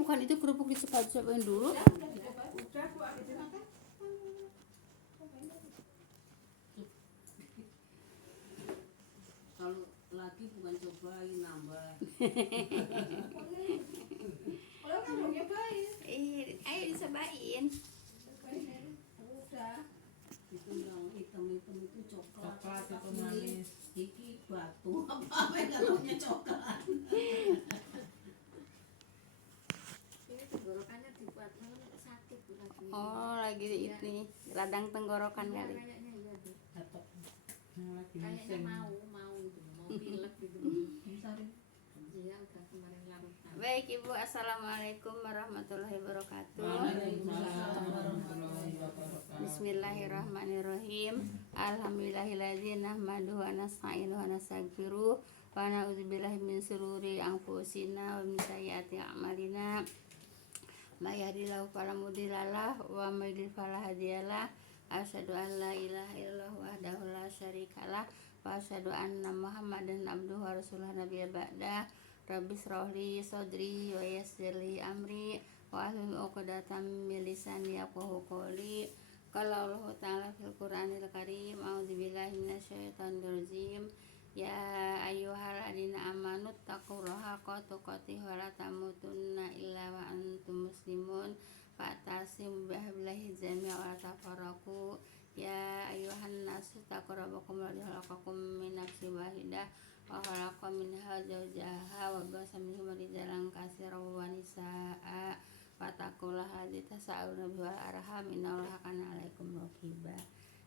Bukan itu kerupuk dicoba-cobain dulu. Kalau lagi bukan cobain, nambah. Kalau kamu nyobain. Ayo dicobain. Udah. Itu yang hitam-hitam itu coklat itu manis. Iki batu apa namanya coklat. Ini tenggorokannya dibuat sakit lagi. Oh, lagi ini radang tenggorokan kali. Kayaknya iya deh. Atau yang lagi Kayaknya musim. mau pilek gitu. Sari. Iya udah kemarin larut. Baik Ibu, assalamualaikum warahmatullahi wabarakatuh. Waalaikumsalam warahmatullahi wabarakatuh. Bismillahirrahmanirrahim. Alhamdulillahilladzi nahmaduhu wa nasta'inuhu wa nastaghfiruh wa na'udzubillahi min shururi anfusina wa min sayyiati a'malina. May yahdihillahu fala mudhillalah wa may yudhlil fala hadiyalah. Asyhadu an la ilaha illallah wahdahu la syarikalah wa asyhadu anna Muhammadan abduhu wa rasuluhu nabiyya ba'da. Rabbi shrah li sadri wa yassir li amri wa ahlul 'uqdatam min lisani yafqahu qawli. Qala Allah ta'ala fil Qur'anil Karim, a'udzubillahi minasyaitonir rajim. Ya ayyuhalladzina amanu taqullaha haqqa tuqatih wa la tamutunna illa wa antum muslimun. Fa'tasimu bihablillahi jami'an wa la tafarraqu. Ya ayyuhan nasu taqu rabbakum alladzi khalaqakum min nafsin wahidah wa khalaqa minha zawjaha wa basa minhuma rijalan katsiran wa nisaa. Fattaqullaha alladzi tasaaluna bihi wal arham innallaha kana 'alaikum raqiba.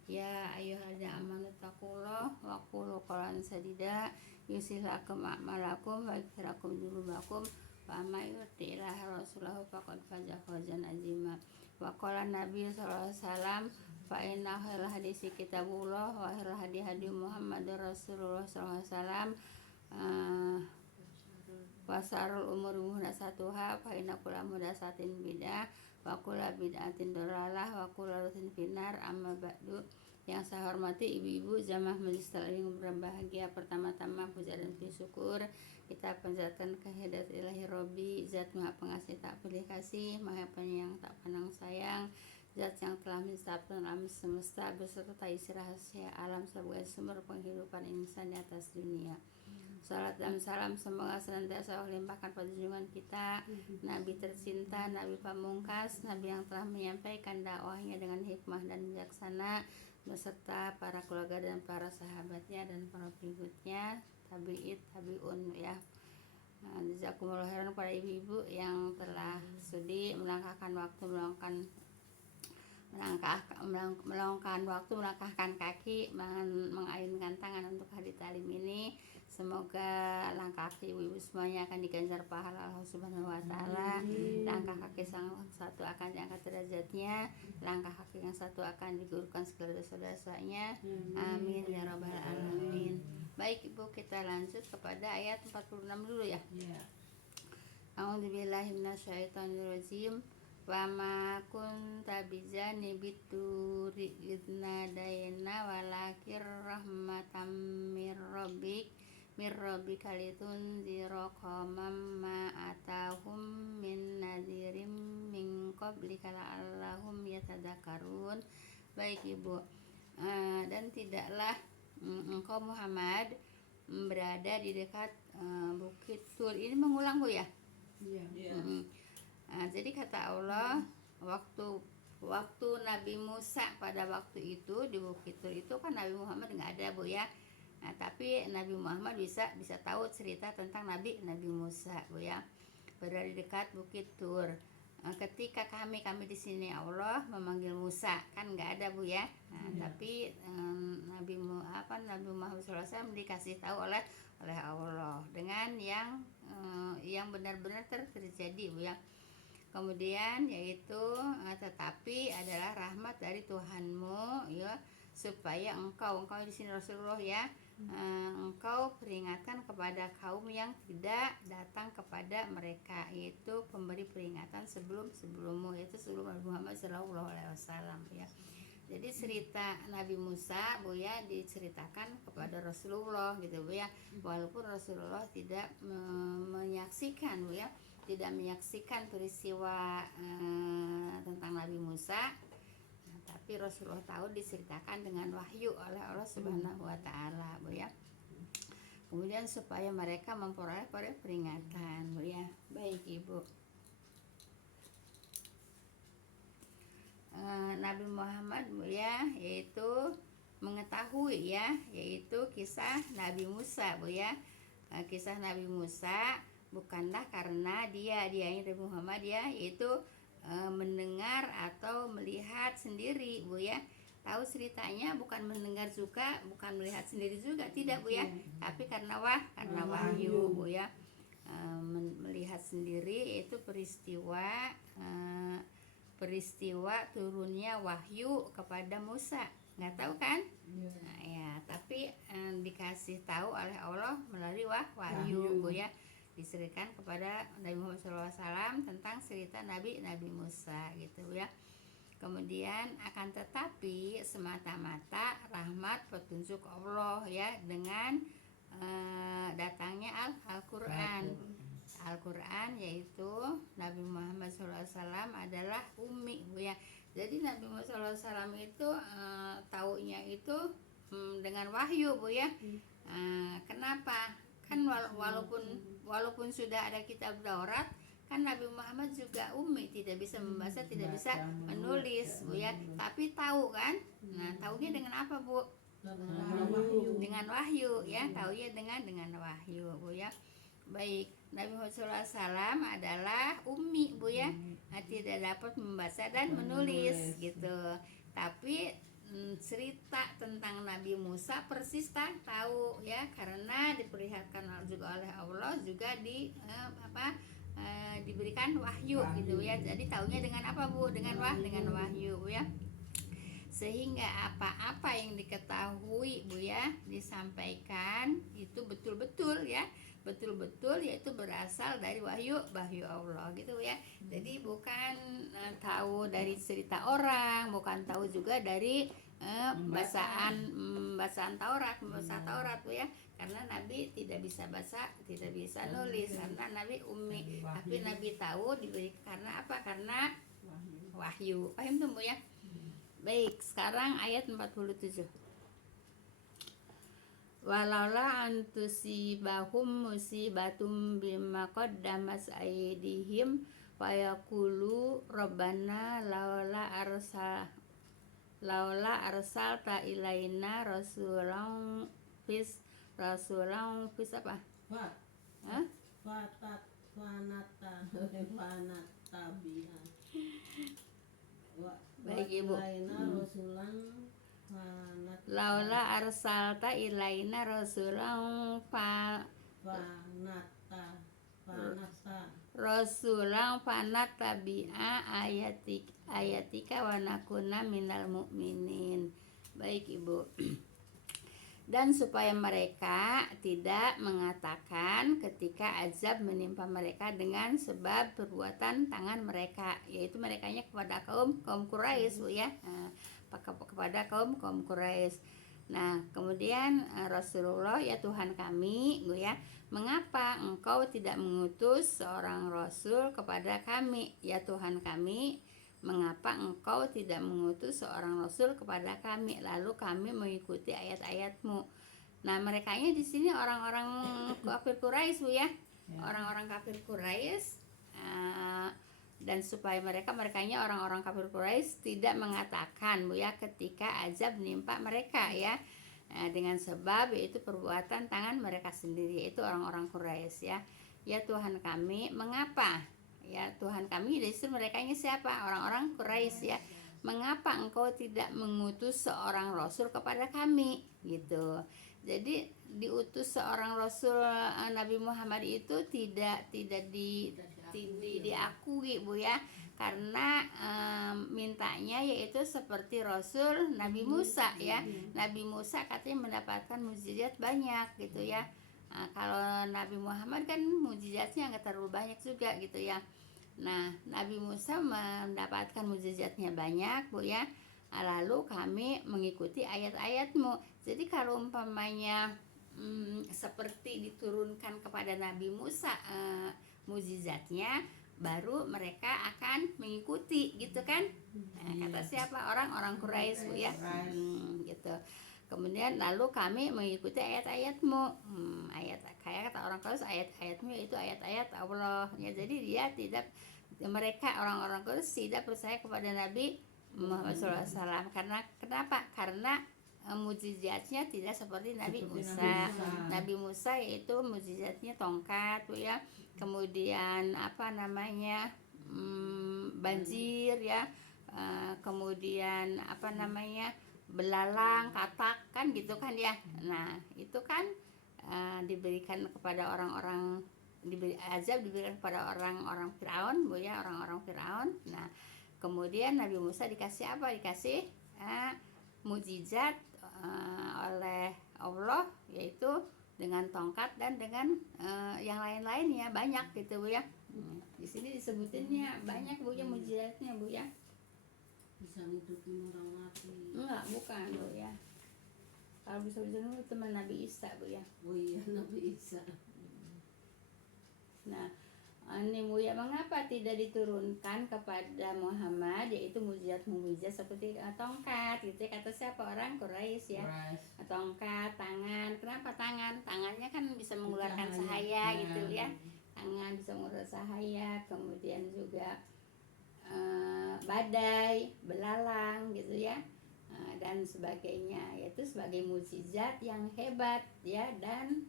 Ya ayyuhalladzina amanu taqullaha wa qulu qawlan sadida yuslih lakum a'malakum wa yaghfir lakum dzunubakum wa may yuti'illah rasulahu faqad faza fawzan 'azima. Wa qala Nabi sallallahu alaihi wasallam, fa inna khairal hadisi kitabullah wa khairal hadi Muhammadur Rasulullah sallallahu alaihi wasallam. Wa syarrul umuri muhdatsatuha fa inna kulla muhdatsatin bid'ah wa kulla bid'atin dhalalah wa kulla dhalatin finnar. Amma ba'du. Yang saya hormati ibu-ibu jamaah majelis taklim berbahagia, pertama-tama puja dan puji syukur kita panjatkan kehadirat ilahi Robbi, zat maha pengasih tak pilih kasih, maha penyayang tak pandang sayang, zat yang telah menciptakan alam semesta beserta isi rahasia alam sebagai sumber penghidupan insan di atas dunia. Salat dan salam semoga senantiasa Allah limpahkan pada junjungan kita, Nabi tercinta, Nabi pamungkas, Nabi yang telah menyampaikan dakwahnya dengan hikmah dan bijaksana, beserta para keluarga dan para sahabatnya dan para pengikutnya, tabi'un ya. Jazakumullah khairan para ibu-ibu yang telah sudi melangkahkan waktu, melangkahkan kaki, mengayunkan tangan untuk hadir talim ini. Semoga langkah kaki ibu-ibu semuanya akan diganjar pahala Allah Subhanahu wa taala. Langkah kaki yang satu akan diangkat derajatnya, langkah kaki yang satu akan digugurkan segala dosa-dosanya. Amin ya rabbal alamin. Baik Ibu, kita lanjut kepada ayat 46 dulu ya. A'udzubillahi minasyaitonirrajim. Wa ma kunta bijanibi turi idnadaina walakir rahmatam mir rabbika litunzira qauman ma atahum min nadhirin min qablika la'allahum yatadakkarun. Baik Ibu, dan tidaklah engkau Muhammad berada di dekat bukit Tur. Ini mengulang Bu ya? Iya. Jadi kata Allah, waktu Nabi Musa pada waktu itu di bukit Tur itu kan Nabi Muhammad nggak ada Bu ya. Nah, tapi Nabi Muhammad bisa tahu cerita tentang Nabi Musa Bu ya. Berada di dekat bukit Tur. Ketika kami di sini Allah memanggil Musa, kan nggak ada Bu ya. Tapi Nabi Muhammad SAW dikasih tahu oleh Allah dengan yang benar-benar terjadi Bu ya. Kemudian yaitu tetapi adalah rahmat dari Tuhanmu ya, supaya engkau di sini Rasulullah ya, engkau peringatkan kepada kaum yang tidak datang kepada mereka, yaitu pemberi peringatan sebelummu, yaitu sebelum Nabi Muhammad SAW ya. Jadi cerita Nabi Musa Bu ya diceritakan kepada Rasulullah gitu Bu ya. Walaupun Rasulullah tidak menyaksikan Bu ya, tidak menyaksikan peristiwa tentang Nabi Musa, tapi Rasulullah tahu diceritakan dengan wahyu oleh Allah Subhanahu wa taala Bu ya. Kemudian supaya mereka memperoleh peringatan Bu ya. Baik Ibu. Nabi Muhammad Bu ya, yaitu mengetahui ya, yaitu kisah Nabi Musa Bu ya. Kisah Nabi Musa bukanlah karena dia Nabi Muhammad ya, yaitu mendengar atau melihat sendiri Bu ya. Tahu ceritanya bukan mendengar juga, bukan melihat sendiri juga, tidak Bu ya, tapi karena wahyu Bu ya. Melihat sendiri itu peristiwa turunnya wahyu kepada Musa, nggak tahu kan? Nah, ya, tapi dikasih tahu oleh Allah melalui wahyu Bu ya, diceritakan kepada Nabi Muhammad SAW tentang cerita Nabi Musa gitu Bu ya. Kemudian akan tetapi semata-mata rahmat petunjuk Allah ya, dengan datangnya Al-Quran, yaitu Nabi Muhammad SAW adalah ummi Bu ya. Jadi Nabi Muhammad SAW itu taunya itu dengan wahyu Bu ya. Kenapa? Kan walaupun sudah ada kitab Taurat, kan Nabi Muhammad juga ummi, tidak bisa membaca, tidak bisa menulis Bu ya. Tapi tahu kan? Nah, taunya dengan apa Bu? Dengan wahyu ya, taunya dengan wahyu Bu ya. Baik, Nabi Muhammad SAW adalah ummi Bu ya, tidak dapat membaca dan menulis gitu. Tapi cerita tentang Nabi Musa persis tahu ya, karena diperlihatkan juga oleh Allah, juga diberikan wahyu gitu ya. Jadi taunya dengan apa Bu? Dengan wahyu Bu ya. Sehingga apa-apa yang diketahui Bu ya, disampaikan itu betul-betul ya, yaitu berasal dari wahyu Allah gitu ya. Jadi bukan tahu dari cerita orang, bukan tahu juga dari bacaan Taurat Bu ya. Karena Nabi tidak bisa baca, tidak bisa nulis, karena Nabi ummi. Tapi Nabi tahu diberi karena apa? Karena wahyu. Paham tuh Bu ya? Baik, sekarang ayat 47. Walaula antusibahum musibatum bima qaddamas aydihim fayaqulu rabbana laula arsalta ilaina rasulan fis apa? Hah? Baik Ibu. Laula arsalta ilaina rasulan fanatabi'a ayatika wa nakuna minal mu'minin. Baik Ibu. Dan supaya mereka tidak mengatakan ketika azab menimpa mereka dengan sebab perbuatan tangan mereka, yaitu merekanya kepada kaum Quraisy Bu ya. Kepada kaum Quraisy. Nah, kemudian Rasulullah, ya Tuhan kami Bu ya, mengapa engkau tidak mengutus seorang rasul kepada kami? Ya Tuhan kami, mengapa engkau tidak mengutus seorang rasul kepada kami, lalu kami mengikuti ayat-ayatmu? Nah, merekanya di sini orang-orang kafir Quraisy Bu ya. Orang-orang kafir Quraisy, dan supaya merekanya orang-orang kafir Quraisy tidak mengatakan Bu ya ketika azab menimpa mereka ya, dengan sebab yaitu perbuatan tangan mereka sendiri, yaitu orang-orang Quraisy ya. Ya Tuhan kami, mengapa? Ya Tuhan kami, justru merekanya siapa? Orang-orang Quraisy ya. Mengapa engkau tidak mengutus seorang rasul kepada kami gitu. Jadi diutus seorang rasul Nabi Muhammad itu tidak diakui Bu ya, karena mintanya yaitu seperti Rasul Nabi Musa ya. Nabi Musa katanya mendapatkan mukjizat banyak gitu ya. Kalau Nabi Muhammad kan mukjizatnya nggak terlalu banyak juga gitu ya. Nah, Nabi Musa mendapatkan mukjizatnya banyak Bu ya, lalu kami mengikuti ayat-ayatmu. Jadi kalau umpamanya seperti diturunkan kepada Nabi Musa mukjizatnya, baru mereka akan mengikuti gitu kan. Kata siapa? Orang Quraisy Bu ya. Gitu. Kemudian lalu kami mengikuti ayat-ayatmu. Kayak kata orang Quraisy, ayat-ayatmu itu ayat-ayat Allah ya. Jadi mereka orang-orang Quraisy tidak percaya kepada Nabi Muhammad SAW. Karena kenapa? Karena mukjizatnya tidak seperti Nabi Musa. Nabi Musa yaitu mukjizatnya tongkat Bu ya. Kemudian banjir ya. Kemudian belalang, katak kan gitu kan ya. Nah itu kan diberikan kepada orang-orang, diberikan kepada orang-orang Firaun Bu ya, orang-orang Firaun. Nah kemudian Nabi Musa dikasih apa? Dikasih mukjizat oleh Allah, yaitu dengan tongkat dan dengan yang lain-lainnya banyak gitu Bu ya. Di sini disebutinnya banyak Bu ya mukjizatnya Bu ya. Bisa ngidupin orang mati. Enggak, bukan Bu ya. Kalau bisa itu teman Nabi Isa Bu ya. Oh iya, Nabi Isa. Nah, ini Bu ya, mengapa tidak diturunkan kepada Muhammad yaitu mukjizat seperti tongkat gitu ya. Kata siapa? Orang Quraisy ya. Tongkat, tangan. Kenapa tangan? Tangannya kan bisa mengeluarkan cahaya gitu ya. Tangan bisa mengeluarkan cahaya, kemudian juga badai, belalang gitu ya, dan sebagainya, yaitu sebagai mukjizat yang hebat ya, dan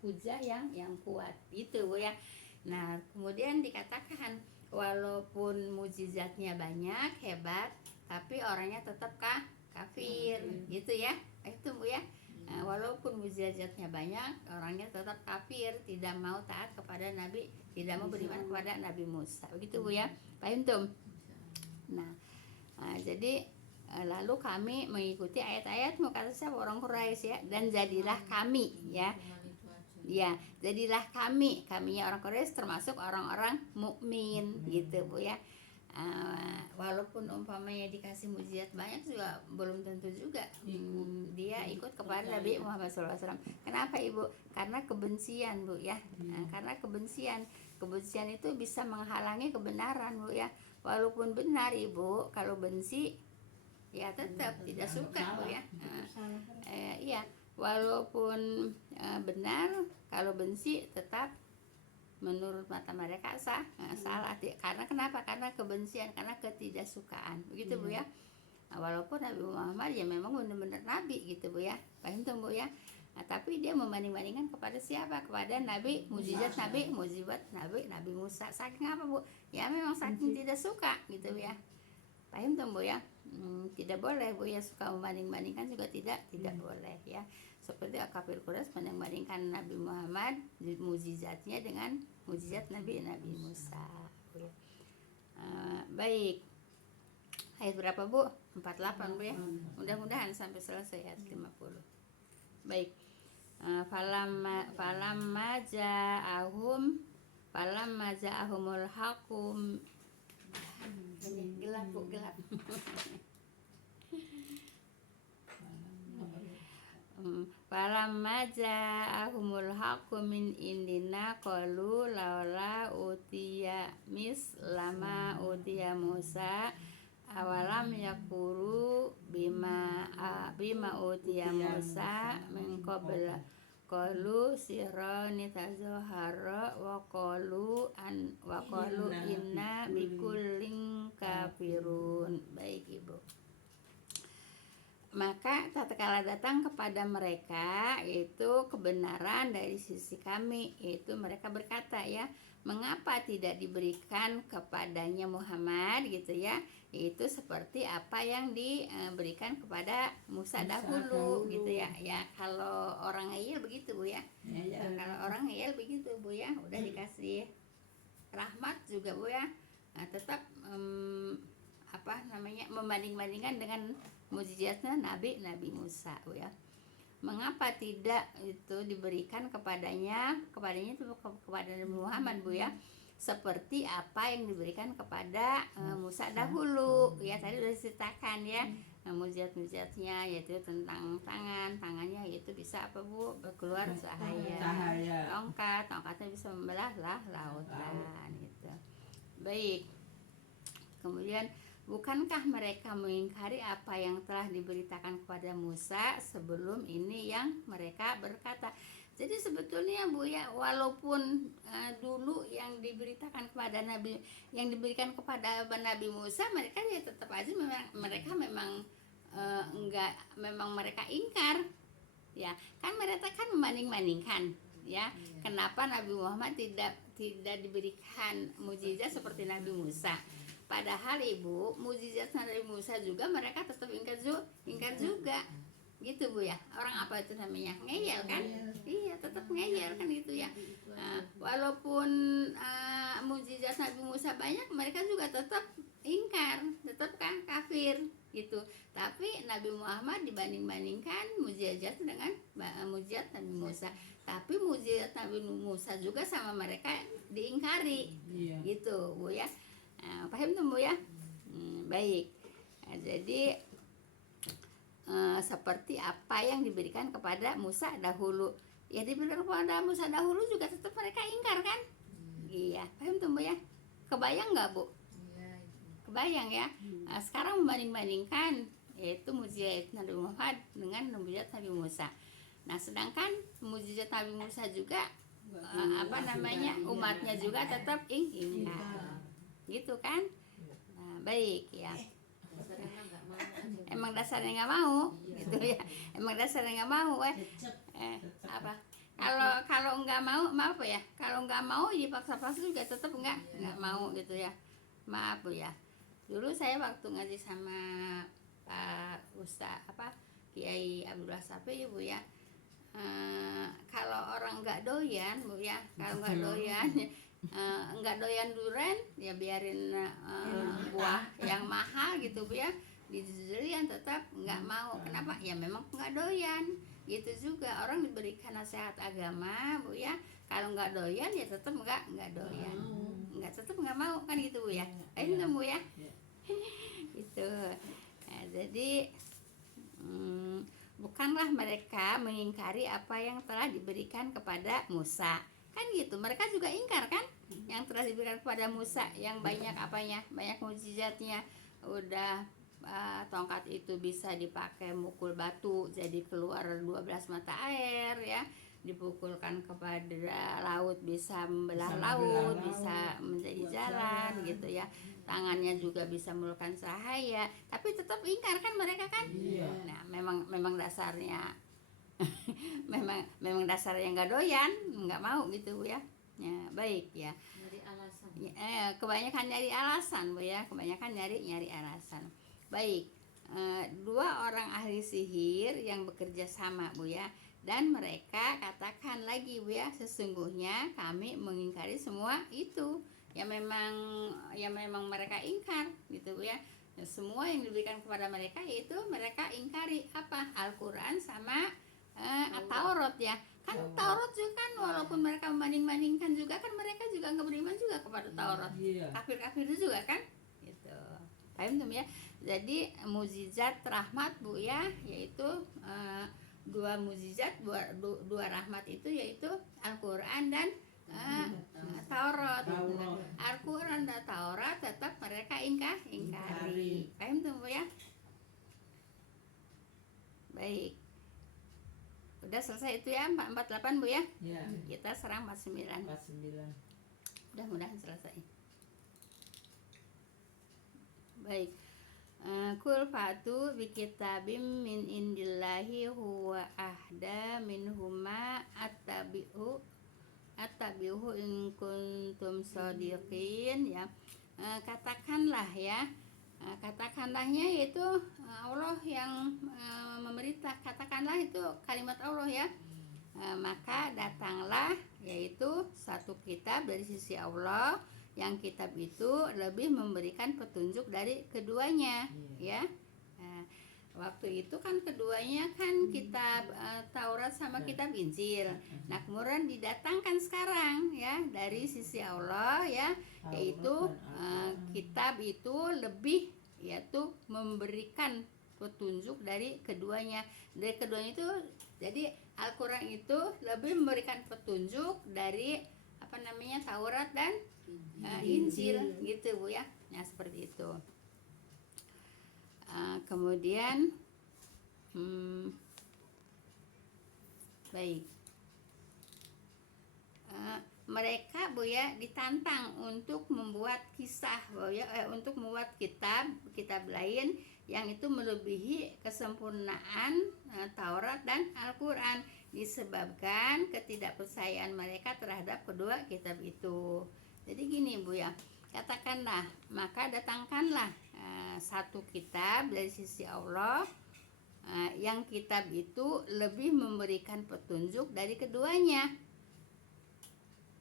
hujah yang kuat gitu Bu ya. Nah kemudian dikatakan walaupun mukjizatnya banyak hebat, tapi orangnya tetap kafir gitu ya. Itu Bu ya. Walaupun mukjizatnya banyak, orangnya tetap kafir, tidak mau taat kepada Nabi, tidak mau beriman kepada Nabi Musa. Begitu Bu ya. Paham tuh? Nah, jadi lalu kami mengikuti ayat-ayatmu, kata siapa? Orang Quraisy ya. Dan jadilah kami ya. Ya, jadilah kaminya orang Quraisy termasuk orang-orang mukmin gitu Bu ya. Walaupun umpamanya dikasih mukjizat banyak juga belum tentu juga dia ikut kepada Nabi Muhammad SAW. Kenapa Ibu? Karena kebencian Bu ya. Karena kebencian itu bisa menghalangi kebenaran Bu ya. Walaupun benar Ibu, kalau benci ya tetap tidak suka Bu ya. Iya, walaupun benar, kalau benci tetap menurut mata mereka salah. Karena kenapa? Karena kebencian, karena ketidaksukaan. Begitu Bu ya. Walaupun Nabi Muhammad ya memang benar-benar nabi gitu Bu ya. Paham tuh Bu ya. Tapi dia membanding-bandingkan kepada siapa? Kepada Nabi, mukjizat Nabi Musa. Saking apa Bu? Ya memang saking tidak suka gitu ya. Paham tuh Bu ya. Tidak boleh Bu ya, suka membanding-bandingkan juga tidak boleh ya. Seperti kafir Quraisy membandingkan Nabi Muhammad mukjizatnya dengan mukjizat Nabi Musa. Baik. Ayat berapa Bu? 48 Bu ya. Mudah-mudahan sampai selesai ayat 50. Baik. Falamma ja'ahumul haqqum. Gelap Bu, gelap. Falamma ja'ahumul haqqu min indina qalu laula utiya mislama utiya Musa awalam yakuru bima utiya Musa min qabla qalu sirani tazahara wa qalu inna bikullin kafirun. Baik Ibu. Maka tatkala datang kepada mereka itu kebenaran dari sisi kami, itu mereka berkata ya, mengapa tidak diberikan kepadanya Muhammad gitu ya, itu seperti apa yang diberikan kepada Musa dahulu gitu ya. Ya kalau orang ngeyel begitu Bu ya. Kalau orang ngeyel begitu Bu ya, udah dikasih rahmat juga Bu ya, tetap membanding-bandingkan dengan mukjizatnya Nabi Musa Bu ya. Mengapa tidak itu diberikan kepadanya itu kepada Nabi Muhammad Bu ya, seperti apa yang diberikan kepada Musa dahulu. Ya tadi sudah diceritakan ya. Mujizat-mujizatnya yaitu tentang tangannya yaitu bisa apa Bu, keluar cahaya. Tongkatnya bisa membelah lautan gitu. Baik. Kemudian bukankah mereka mengingkari apa yang telah diberitakan kepada Musa sebelum ini yang mereka berkata. Jadi sebetulnya Bu ya, walaupun dulu yang diberitakan kepada Nabi, yang diberikan kepada Nabi Musa, mereka ya tetap aja mereka memang memang mereka ingkar. Ya, kan mereka kan membanding-bandingkan ya. Kenapa Nabi Muhammad tidak diberikan mukjizat seperti Nabi Musa? Padahal Ibu, mukjizat Nabi Musa juga mereka tetap ingkar juga. Gitu Bu ya. Orang apa itu namanya? Ngeyel kan? Iya, tetap ngeyel kan gitu ya. Walaupun mukjizat Nabi Musa banyak, mereka juga tetap ingkar, tetap kan kafir gitu. Tapi Nabi Muhammad dibanding-bandingkan mukjizat dengan mukjizat Nabi Musa. Tapi mukjizat Nabi Musa juga sama mereka diingkari. Gitu Bu ya. Paham tuh Bu ya? Baik. Jadi seperti apa yang diberikan kepada Musa dahulu. Ya diberikan kepada Musa dahulu juga tetap mereka ingkar kan? Iya, paham tuh Bu ya? Kebayang nggak Bu? Kebayang ya? Sekarang membanding-bandingkan yaitu mukjizat Nabi Muhammad dengan mukjizat Nabi Musa. Nah, sedangkan mukjizat Nabi Musa juga umatnya juga tetap ingkar. Gitu kan? Nah, baik ya. Emang dasarnya nggak mau gitu ya. Emang dasarnya nggak mau apa kalau nggak mau maaf ya, kalau nggak mau dipaksa-paksa juga tetap nggak mau gitu ya. Maaf Bu ya, dulu saya waktu ngaji sama Pak Ustaz Kiai Abdullah Safi Bu ya, kalau orang nggak doyan Bu ya, kalau nggak doyan durian ya biarin buah yang mahal gitu Bu ya, didurian tetap nggak mau. Kenapa? Ya memang nggak doyan. Gitu juga orang diberikan nasihat agama Bu ya, kalau nggak doyan ya tetap nggak doyan, tetap nggak mau kan gitu Bu ya. Itu Bu ya. Itu. Nah, jadi bukanlah mereka mengingkari apa yang telah diberikan kepada Musa. Kan gitu, mereka juga ingkar kan yang telah diberikan kepada Musa, yang banyak banyak mukjizatnya. Udah tongkat itu bisa dipakai mukul batu jadi keluar 12 mata air ya, dipukulkan kepada laut bisa membelah laut, bisa menjadi jalan gitu ya, tangannya juga bisa mengeluarkan cahaya, tapi tetap ingkar kan mereka kan. Nah, memang dasarnya memang dasarnya nggak doyan, nggak mau gitu Bu ya. Ya baik ya. Nyari alasan. Kebanyakan nyari alasan Bu ya, kebanyakan nyari alasan. Baik, 2 orang ahli sihir yang bekerja sama Bu ya, dan mereka katakan lagi Bu ya, sesungguhnya kami mengingkari semua itu. Ya memang mereka ingkar gitu Bu ya. Semua yang diberikan kepada mereka itu mereka ingkari apa? Al-Qur'an sama Taurat ya. Kan Taurat juga kan walaupun mereka membanding-bandingkan juga kan mereka juga nggak beriman juga kepada Taurat. Kafir-kafir juga kan? Gitu. Paham tuh ya? Jadi mukjizat rahmat Bu ya, yaitu 2 mukjizat, 2 rahmat itu yaitu Al-Qur'an dan Taurat. Al-Qur'an dan Taurat tetap mereka ingkari. Paham tuh Bu ya? Baik. Udah selesai itu ya 48 Bu ya? Kita serang 49. Mudah-mudahan selesai. Baik. Kul fatu bi kitabim min indillahi huwa ahda minhuma attabi'uhu in kuntum shadiqin ya. Katakanlah ya, katakanlahnya yaitu Allah yang memerintah, katakanlah itu kalimat Allah ya. Maka datanglah yaitu satu kitab dari sisi Allah, yang kitab itu lebih memberikan petunjuk dari keduanya ya. Waktu itu kan keduanya kan kitab Taurat sama kitab Injil. Nah, kemudian didatangkan sekarang ya dari sisi Allah ya, yaitu kitab itu lebih yaitu memberikan petunjuk dari keduanya. Dari keduanya itu jadi Al-Qur'an itu lebih memberikan petunjuk dari Taurat dan Injil gitu Bu ya. Nah, seperti itu. Kemudian baik, mereka Bu ya ditantang untuk membuat kisah Bu ya, untuk membuat kitab lain yang itu melebihi kesempurnaan Taurat dan Al-Qur'an disebabkan ketidakpercayaan mereka terhadap kedua kitab itu. Jadi gini Bu ya, katakanlah maka datangkanlah satu kitab dari sisi Allah yang kitab itu lebih memberikan petunjuk dari keduanya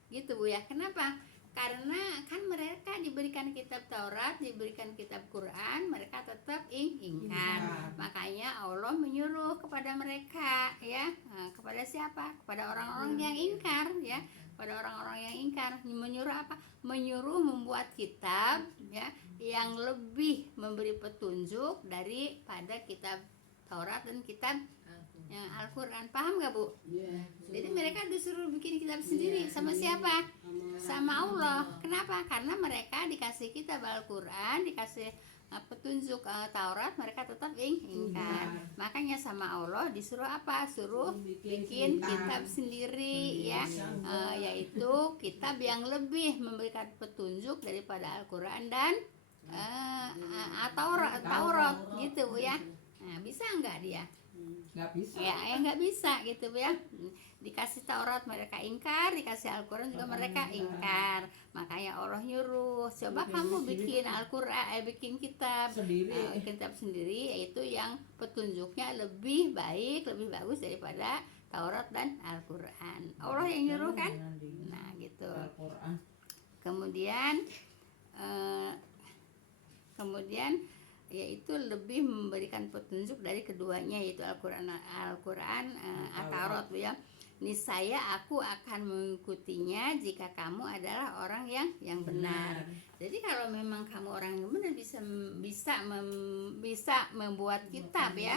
gitu Bu ya. Kenapa? Karena kan mereka diberikan kitab Taurat, diberikan kitab Quran, mereka tetap ingkar. Makanya Allah menyuruh kepada mereka ya, kepada siapa? Kepada orang-orang yang ingkar ya, pada orang-orang yang ingkar. Menyuruh apa? Menyuruh membuat kitab ya yang lebih memberi petunjuk daripada kitab Taurat dan kitab Al-Quran. Paham gak Bu? Iya. Jadi mereka disuruh bikin kitab sendiri. Sama siapa? Sama Allah. Kenapa? Karena mereka dikasih kitab Al-Quran, dikasih petunjuk Taurat, mereka tetap ingkar. Makanya sama Allah disuruh apa? Suruh bikin kitab sendiri ya, yaitu kitab yang lebih memberikan petunjuk daripada Al-Quran dan Taurat gitu Bu ya. Nah, bisa nggak dia? Nggak bisa. Ya nggak bisa gitu Bu ya. Dikasih Taurat mereka ingkar, dikasih Al-Quran juga mereka ingkar. Makanya Allah nyuruh, coba kamu bikin Al-Quran, bikin kitab sendiri, yaitu yang petunjuknya lebih baik, lebih bagus daripada Taurat dan Al-Quran. Allah yang nyuruh kan? Nah gitu. Kemudian yaitu lebih memberikan petunjuk dari keduanya, yaitu Al-Quran Taurat ya. Niscaya aku akan mengikutinya jika kamu adalah orang yang benar. Jadi kalau memang kamu orang yang benar bisa membuat kitab ya,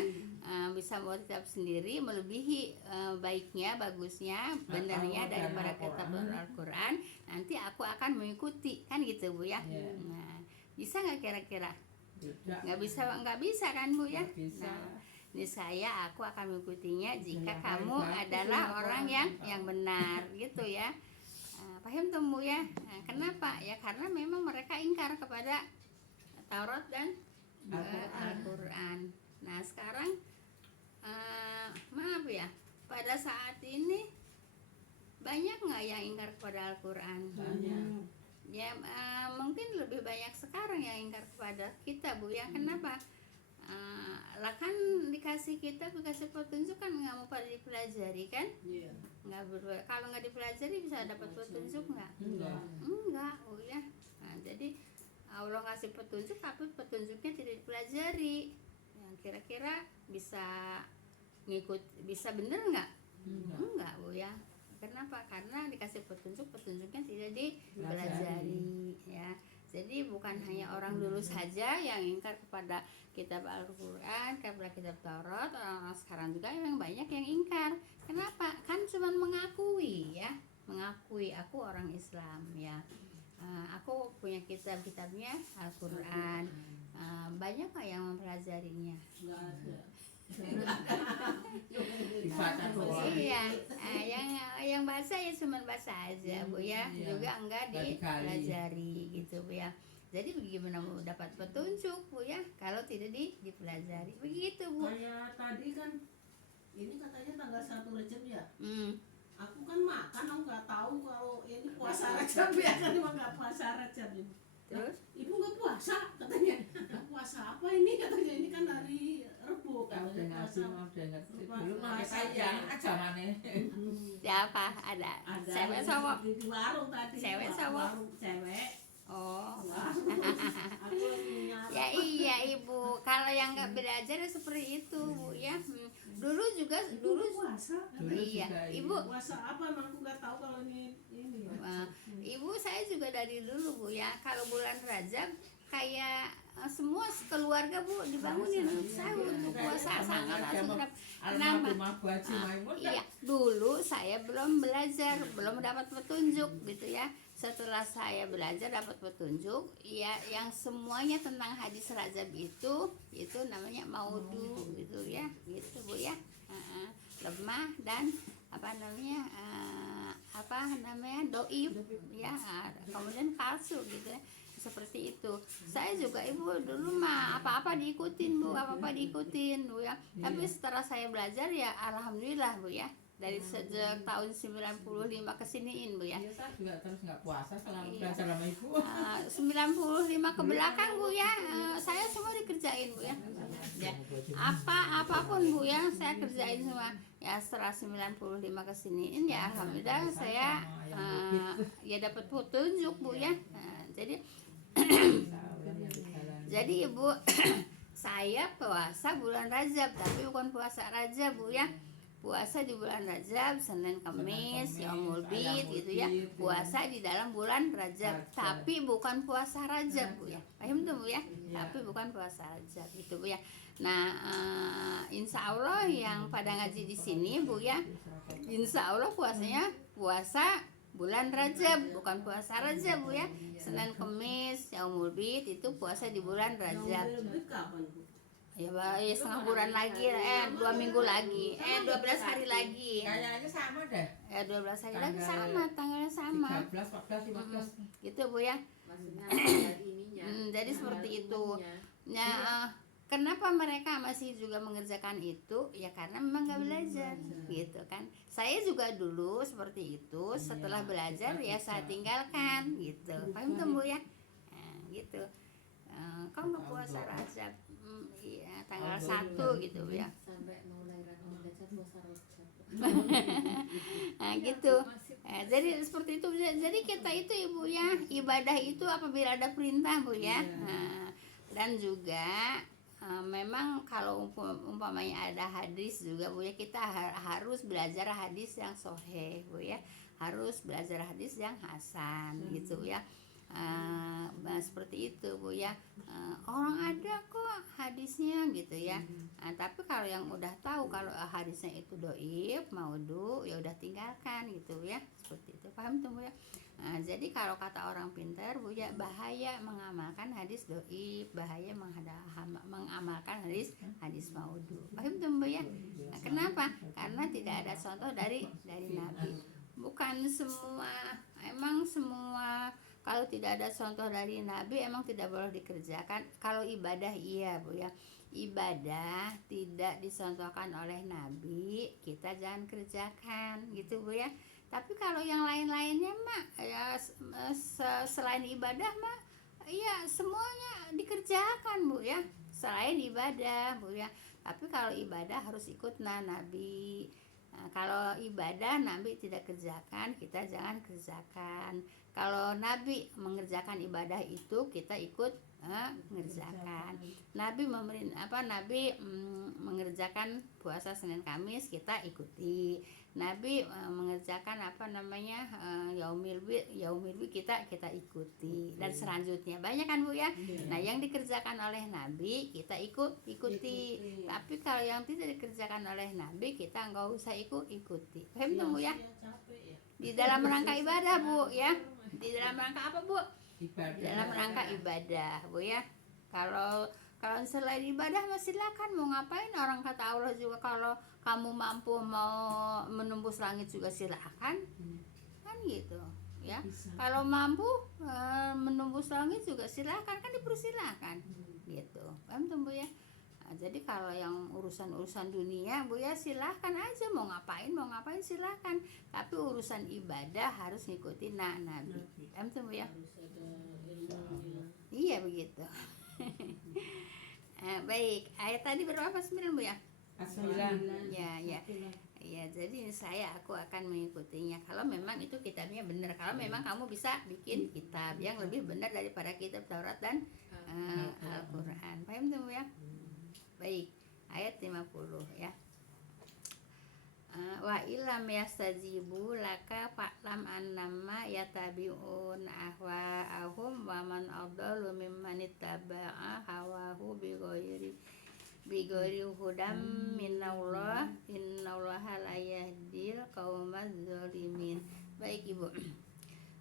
bisa membuat kitab sendiri melebihi baiknya, bagusnya, benarnya daripada kitab Al-Quran, nanti aku akan mengikuti kan gitu Bu ya. Nah, bisa nggak kira-kira? Nggak bisa kan Bu ya. Nah, niscaya aku akan mengikutinya jika kamu adalah orang yang benar gitu ya. Paham tuh Bu ya. Kenapa ya? Karena memang mereka ingkar kepada Taurat dan Al-Quran. Nah sekarang maaf ya, pada saat ini banyak nggak yang ingkar kepada Al-Quran? Ya mungkin lebih banyak sekarang yang ingkar kepada kita Bu ya. Kenapa? Lah kan dikasih kitab, dikasih petunjuk kan nggak mau pada dipelajari kan? Iya. Kalau nggak dipelajari bisa dapat petunjuk nggak? Enggak Oh ya. Nah, jadi Allah ngasih petunjuk tapi petunjuknya tidak dipelajari. Yang kira-kira bisa bener nggak? Enggak Bu ya. Kenapa? Karena dikasih petunjuknya tidak dipelajari ya. Jadi bukan hanya orang dulu saja yang ingkar kepada kitab Al-Quran, kepada kitab Taurat, orang-orang sekarang juga yang banyak yang ingkar. Kenapa? Kan cuma mengakui ya, mengakui aku orang Islam ya. Aku punya kitabnya Al-Quran. Banyak nggak yang mempelajarinya? Nggak ada. Iya, yang bahasa ya cuma bahasa aja Bu ya, juga enggak dipelajari gitu Bu ya. Jadi bagaimana mau dapat petunjuk Bu ya kalau tidak dipelajari, begitu Bu. Kayak tadi kan ini katanya tanggal 1 Rejab ya. Aku kan makan, aku nggak tahu kalau ini puasa Rejab ya, kan emang nggak puasa Rejab ini. Terus Ibu nggak puasa katanya. Puasa apa ini katanya, ini kan hari Rebo katanya puasa. Belum pakai sayang aja mana. siapa ada? Cewek cowok? Di warung tadi. Cewek cowok? Warung cewek. Oh. Aku lagi nyari. Ya iya Ibu, kalau yang nggak belajar ya seperti itu Bu ya. Dulu Puasa. Dulu iya juga Ibu. Puasa apa emang aku nggak tahu kalau ini ya. Ibu saya juga dari dulu Bu ya. Kalau bulan Rajab kayak semua keluarga Bu dibangunin untuk sahur untuk puasa sangat sudah. Kenapa? Almarhumah Bu Haji Maimun kan? Iya, dulu saya belum belajar, belum dapat petunjuk gitu ya. Setelah saya belajar dapat petunjuk, ya yang semuanya tentang hadis Rajab itu namanya maudu gitu ya, gitu Bu ya. Lemah dan apa namanya doib ya, kemudian palsu gitu ya. Seperti itu. Saya juga Ibu dulu mah apa-apa diikutin Bu, apa-apa diikutin Bu ya. Tapi setelah saya belajar ya alhamdulillah Bu ya. Dari sejak tahun 95 ke siniin Bu ya. Iya, saya juga terus nggak puasa selama belajar sama Ibu. 95 ke belakang Bu ya, saya semua dikerjain Bu ya. Ya. Apapun Bu ya, saya kerjain semua. Ya setelah 95 ke siniin ya alhamdulillah saya ya dapat petunjuk Bu ya. Jadi Ibu saya puasa bulan Rajab tapi bukan puasa Rajab Bu ya. Puasa di bulan Rajab, Senin Kamis, Yaumul Bid gitu ya. Puasa di dalam bulan Rajab, tapi bukan puasa Rajab Bu ya. Paham tuh Bu ya? Tapi bukan puasa Rajab itu Bu ya. Nah, insya Allah yang pada ngaji di sini Bu ya, insya Allah puasanya puasa bulan Rajab, bukan puasa Rajab Bu ya. Senin Kamis, Yaumul Bid itu puasa di bulan Rajab. Kapan Bu? Ya setengah bulan lagi, 2 minggu lagi, 12 hari lagi. Kayaknya sama deh. 12 hari lagi sama, tanggalnya sama. 13, 14, 15. Gitu Bu ya. Maksudnya dari ininya. Jadi seperti itu. Umumnya. Ya, kenapa mereka masih juga mengerjakan itu? Ya karena memang nggak belajar, gitu kan. Saya juga dulu seperti itu. Setelah belajar ya saya tinggalkan, gitu. Paham tuh Bu ya? Nah, gitu. Kau nggak puasa Rajab? Iya, tanggal 1 gitu Bu ya. Sampai mau lahiran belajar puasa Rajab. Nah gitu. Jadi seperti itu. Jadi kita itu Ibu ya, ibadah itu apabila ada perintah Bu ya. Dan juga memang kalau umpamanya ada hadis juga Bu ya, kita harus belajar hadis yang sahih Bu ya. Harus belajar hadis yang hasan gitu ya. Seperti itu Bu ya. Orang ada kok hadisnya gitu ya. Tapi kalau yang udah tahu kalau hadisnya itu doib, maudhu, ya udah tinggalkan gitu ya. Seperti itu. Paham tuh Bu ya? Jadi kalau kata orang pintar Bu ya, bahaya mengamalkan hadis doib, bahaya mengamalkan hadis maudhu. Paham tuh Bu ya? Kenapa? Karena tidak ada contoh dari Nabi. Bukan semua, emang semua. Kalau tidak ada contoh dari Nabi emang tidak boleh dikerjakan. Kalau ibadah iya Bu ya. Ibadah tidak dicontohkan oleh Nabi, kita jangan kerjakan gitu Bu ya. Tapi kalau yang lain-lainnya mah ya selain ibadah mah ya semuanya dikerjakan Bu ya. Selain ibadah Bu ya. Tapi kalau ibadah harus ikut Nabi. Kalau ibadah Nabi tidak kerjakan, kita jangan kerjakan. Kalau Nabi mengerjakan ibadah itu kita ikut mengerjakan. Nabi mengerjakan puasa Senin Kamis kita ikuti. Nabi mengerjakan Yaumil Bid kita ikuti. Dan selanjutnya banyak kan Bu ya. Nah, yang dikerjakan oleh Nabi kita ikuti. Tapi kalau yang tidak dikerjakan oleh Nabi kita nggak usah ikuti. Paham tuh Bu ya? Di dalam rangka ibadah Bu ya. Di dalam rangka apa Bu? Ibadah. Di dalam rangka ibadah Bu ya. Kalau selain ibadah silakan mau ngapain. Orang kata Allah juga kalau kamu mampu mau menembus langit juga silakan. Kan gitu ya. Kalau mampu menembus langit juga silakan, kan dipersilakan. Gitu. Paham tuh Bu ya? Jadi kalau yang urusan dunia Bu ya silahkan aja mau ngapain silahkan. Tapi urusan ibadah harus ngikutin Nabi. Paham tuh Bu ya? Iya begitu. Baik, ayat tadi berapa 9 Bu ya? 9. Ya. Ya, jadi aku akan mengikutinya kalau memang itu kitabnya benar. Kalau memang kamu bisa bikin kitab yang lebih benar daripada kitab Taurat dan Al-Quran. Paham tuh ya? Baik, ayat 50 ya. Wa illam yastajibu laka fa'lam annama yatabi'un ahwa'ahum wa man adallu mimman ittaba'a hawahu bighairi hudam minallah innallaha la yahdil qaumaz zalimin. Baik Ibu.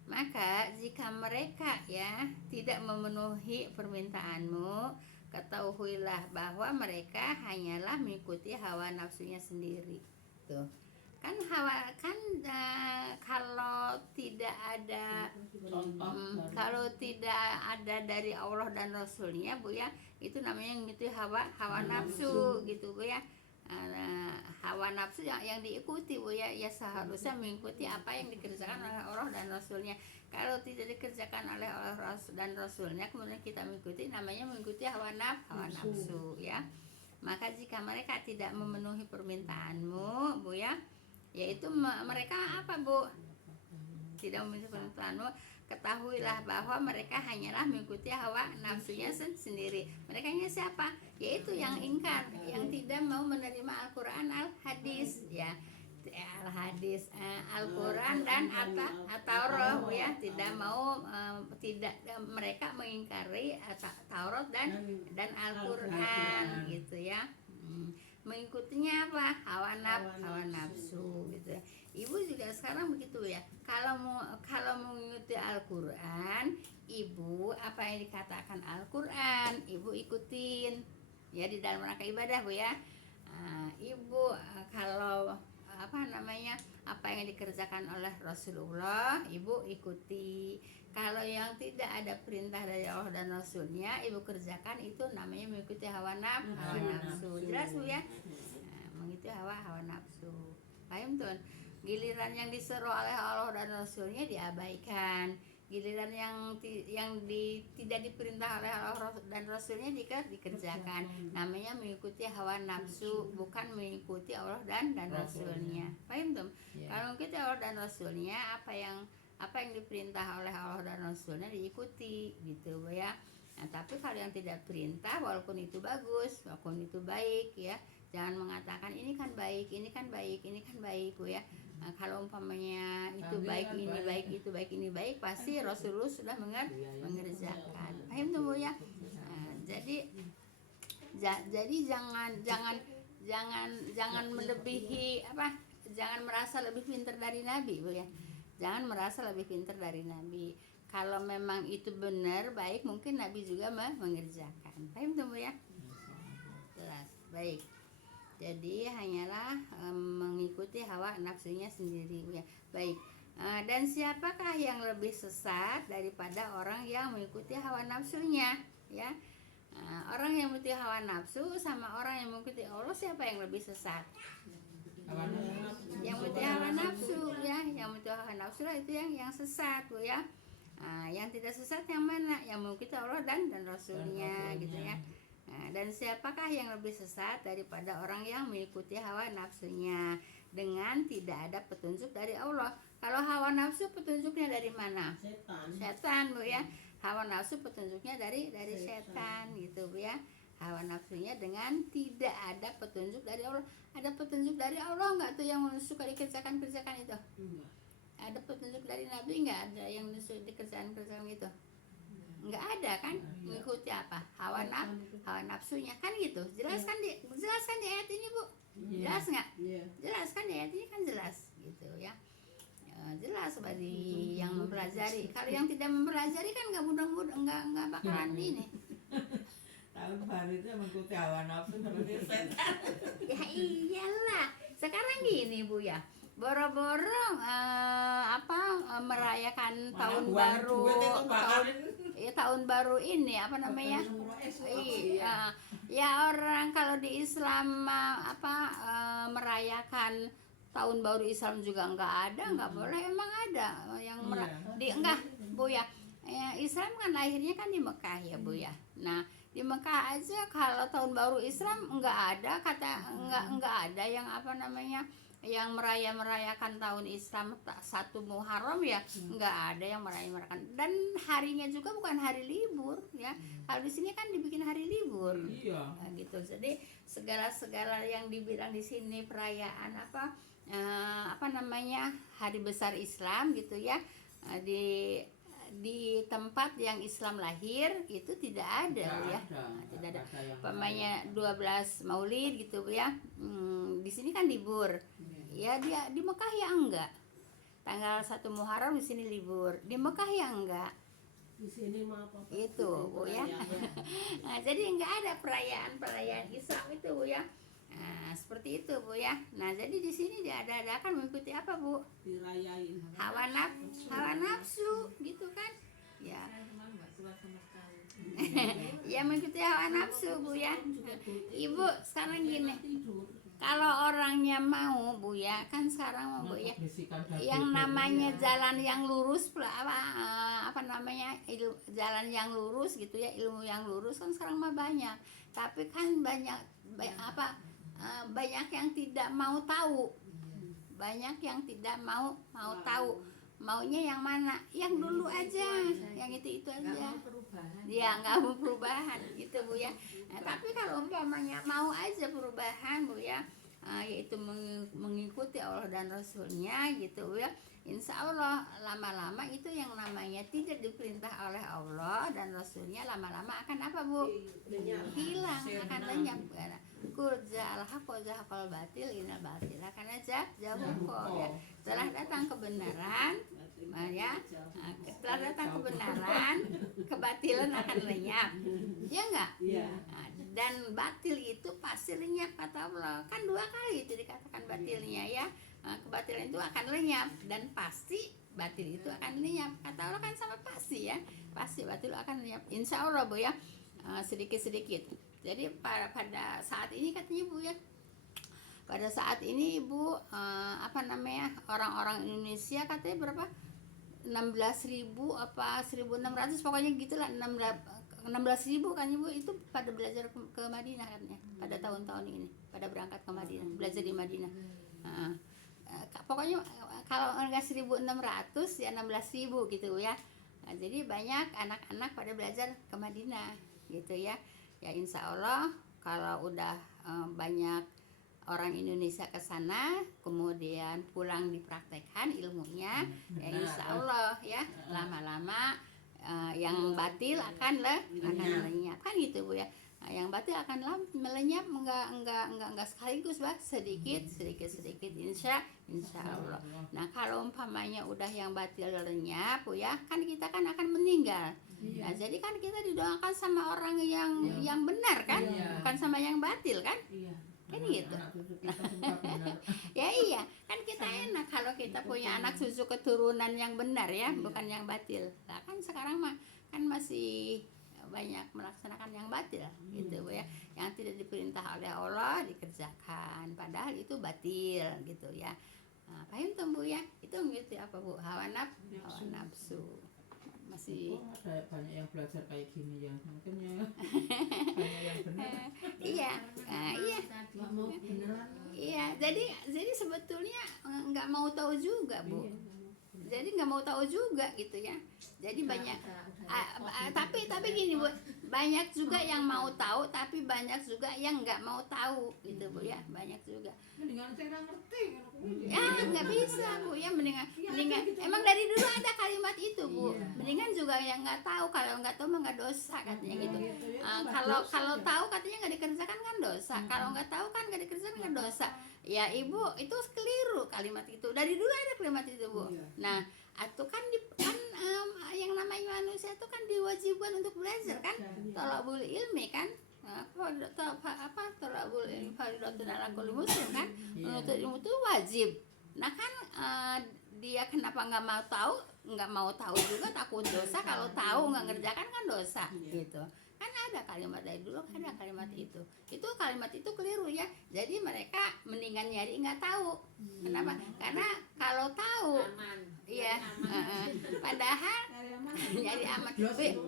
Maka jika mereka ya tidak memenuhi permintaanmu, ketahuilah bahwa mereka hanyalah mengikuti hawa nafsunya sendiri. Tuh. Kan kalau tidak ada kalau tidak ada dari Allah dan Rasulnya Bu ya, itu namanya mengikuti hawa nafsu gitu Bu ya. Hawa nafsu yang diikuti Bu ya, ya seharusnya mengikuti apa yang dikerjakan oleh Allah dan Rasulnya. Kalau tidak dikerjakan oleh Allah dan Rasulnya kemudian kita mengikuti, namanya mengikuti hawa nafsu ya. Maka jika mereka tidak memenuhi permintaanmu Bu ya, yaitu mereka apa Bu? Tidak memenuhi permintaanmu, ketahuilah bahwa mereka hanyalah mengikuti hawa nafsunya sendiri. Mereka siapa? Yaitu yang ingkar, yang tidak mau menerima Al-Quran, Al-Hadis ya. Al-Hadis, Al-Quran dan Taurat ya, tidak mau mereka mengingkari Taurat dan Al-Quran gitu ya. Mengikutinya apa? Hawa nafsu gitu ya. Ibu juga sekarang begitu ya. Kalau mengikuti Al-Quran, Ibu apa yang dikatakan Al-Quran, Ibu ikutin ya di dalam rangka ibadah Bu ya. Ibu kalau apa yang dikerjakan oleh Rasulullah, Ibu ikuti. Kalau yang tidak ada perintah dari Allah dan Rasulnya, Ibu kerjakan, itu namanya mengikuti hawa nafsu. Jelas Bu ya? Mengikuti hawa nafsu. Paham tuh? Giliran yang disuruh oleh Allah dan Rasulnya diabaikan. Giliran yang tidak diperintah oleh Allah dan Rasulnya dikerjakan. Namanya mengikuti hawa nafsu, bukan mengikuti Allah dan Rasulnya. Paham tuh? Kalau mengikuti Allah dan Rasulnya, apa yang diperintah oleh Allah dan Rasulnya diikuti gitu ya. Nah, tapi kalau yang tidak perintah, walaupun itu bagus, walaupun itu baik ya, jangan mengatakan ini kan baik Bu ya. Nah, kalau umpamanya itu baik, ini baik, itu baik, ini baik, pasti Rasulullah sudah mengerjakan. Paham tuh Bu ya? Nah, jadi jangan melebihi jangan merasa lebih pintar dari Nabi Bu ya. Jangan merasa lebih pintar dari Nabi. Kalau memang itu benar, baik, mungkin Nabi juga mengerjakan. Paham tuh Bu ya? Jelas. Baik. Jadi hanyalah mengikuti hawa nafsunya sendiri Bu ya. Baik. Dan siapakah yang lebih sesat daripada orang yang mengikuti hawa nafsunya ya? Orang yang mengikuti hawa nafsu sama orang yang mengikuti Allah, siapa yang lebih sesat? Yang mengikuti hawa nafsu ya, yang mengikuti hawa nafsu lah itu yang sesat Bu ya. Yang tidak sesat yang mana? Yang mengikuti Allah dan Rasulnya gitu ya. Dan siapakah yang lebih sesat daripada orang yang mengikuti hawa nafsunya dengan tidak ada petunjuk dari Allah? Kalau hawa nafsu petunjuknya dari mana? Setan Bu ya. Hawa nafsu petunjuknya dari setan gitu Bu ya. Hawa nafsunya dengan tidak ada petunjuk dari Allah. Ada petunjuk dari Allah enggak tuh yang suka dikerjakan itu? Ada petunjuk dari Nabi enggak ada yang suka dikerjakan itu? Enggak ada kan? Mengikuti apa? Hawa nafsunya kan gitu. Jelaskan di ayat ini Bu. Jelas enggak? Jelaskan di ayat ini kan jelas gitu ya. Jelas bagi yang mempelajari. Kalau yang tidak mempelajari kan enggak bakalan ini. Tahun baru itu mengikuti hawa nafsu seperti setan. Ya iyalah. Sekarang gini Bu ya. Boro-boro merayakan tahun baru. Tahun baru ini apa namanya? Iya. Ya orang kalau di Islam merayakan tahun baru Islam juga enggak boleh. Emang ada yang enggak Bu ya. Islam kan lahirnya kan di Mekah ya Bu ya. Nah, di Mekah aja kalau tahun baru Islam enggak ada yang merayakan tahun Islam 1 Muharram ya nggak ada yang merayakan, dan harinya juga bukan hari libur ya. Kalau di sini kan dibikin hari libur. Iya. Nah, gitu. Jadi segala yang dibilang di sini perayaan apa namanya hari besar Islam gitu ya, di tempat yang Islam lahir itu tidak ada ya. Nah, tidak ada. Pemanya 12 Maulid gitu ya. Di sini kan libur. Ya dia di Mekah ya enggak. Tanggal 1 Muharram di sini libur. Di Mekah ya enggak. Di sini mah apa? Itu Bu ya. Nah, jadi enggak ada perayaan Islam itu Bu ya. Nah, seperti itu Bu ya. Nah, jadi di sini diada-adakan mengikuti apa Bu? Dirayain. Hawa nafsu gitu kan? Ya. Saya cuma nggak keluar sama sekali. Ya mengikuti hawa nafsu Bu ya. Ibu sekarang gini, kalau orangnya mau Bu ya, kan sekarang mau Bu ya, yang namanya jalan yang lurus apa namanya jalan yang lurus gitu ya, ilmu yang lurus kan sekarang mah banyak, tapi kan banyak yang tidak mau tahu, banyak yang tidak mau tahu, maunya yang mana, yang dulu aja, yang itu aja. Nggak mau perubahan. Ya nggak mau perubahan gitu Bu ya. Nah, tapi kalau umpamanya mau aja perubahan Bu ya, yaitu mengikuti Allah dan Rasulnya gitu Bu ya, insya Allah lama-lama itu yang namanya tidak diperintah oleh Allah dan Rasulnya lama-lama akan apa Bu? Hilang, akan lenyap. Kul ja'al haqqa zahaqal batil innal batila kana zahuqa ya. Setelah datang kebenaran ya, setelah datang kebenaran, kebatilan akan lenyap. Ya enggak? Iya. Dan batil itu pasti lenyap kata Allah. Kan 2 kali itu dikatakan batilnya ya. Kebatilan itu akan lenyap dan pasti batil itu akan lenyap. Kata Allah kan sama pasti ya. Pasti batil akan lenyap. Insya Allah Bu ya. Sedikit-sedikit. Jadi pada saat ini katanya Bu ya, pada saat ini Ibu orang-orang Indonesia katanya berapa? 16.000 apa 1.600 pokoknya gitulah, 16.000 kan Ibu itu pada belajar ke Madinah katanya pada tahun-tahun ini, pada berangkat ke Madinah, belajar di Madinah. Pokoknya kalau enggak 1.600 ya 16.000 gitu ya. Nah, jadi banyak anak-anak pada belajar ke Madinah gitu ya. Ya insya Allah kalau udah banyak orang Indonesia ke sana kemudian pulang dipraktekkan ilmunya, ya insya Allah ya lama-lama yang batil akan lenyap kan gitu Bu ya. Nah, yang batil akan melenyap enggak sekaligus bah, sedikit insya Allah. Nah kalau umpamanya udah yang batil lenyap Bu ya, kan kita kan akan meninggal. Nah jadi kan kita didoakan sama orang yang benar kan, bukan sama yang batil kan. Kan gitu. Ya iya, kan kita enak kalau kita punya anak cucu keturunan yang benar ya, bukan yang batil. Nah kan sekarang mah kan masih banyak melaksanakan yang batil gitu Bu ya, yang tidak diperintah oleh Allah dikerjakan padahal itu batil gitu ya. Nah, paham tuh Bu ya, itu gitu apa Bu, hawa nafsu. Masih ada banyak yang belajar kayak gini ya, mungkin ya banyak yang benar. Iya. Nggak mau beneran. Iya, jadi sebetulnya nggak mau tahu juga Bu. Jadi nggak mau tahu juga gitu ya. Jadi banyak tapi gini Bu, banyak juga yang mau tahu tapi banyak juga yang nggak mau tahu gitu Bu ya, banyak juga. Mendingan saya ngerti Ya nggak bisa Bu ya, mendingan emang dari dulu ada kalimat itu Bu, mendingan juga yang nggak tahu, kalau nggak tahu mah nggak dosa katanya gitu. Kalau tahu katanya nggak dikerjakan kan dosa, kalau nggak tahu kan nggak dikerjakan kan dosa. Ya Ibu itu keliru kalimat itu, dari dulu ada kalimat itu Bu. Nah atau kan yang namanya manusia itu kan diwajibkan untuk belajar kan, thalabul ilmi kan, thalabul ilmi fardhatun 'ala kulli muslim kan, menuntut ilmu itu wajib. Nah kan dia kenapa nggak mau tahu juga, takut dosa, kalau tahu nggak ngerjakan kan dosa gitu kan. Ada kalimat dari dulu, ada kalimat itu kalimat itu keliru ya. Jadi mereka mendingan nyari nggak tahu. Kenapa? Karena kalau tahu iya padahal nyari aman.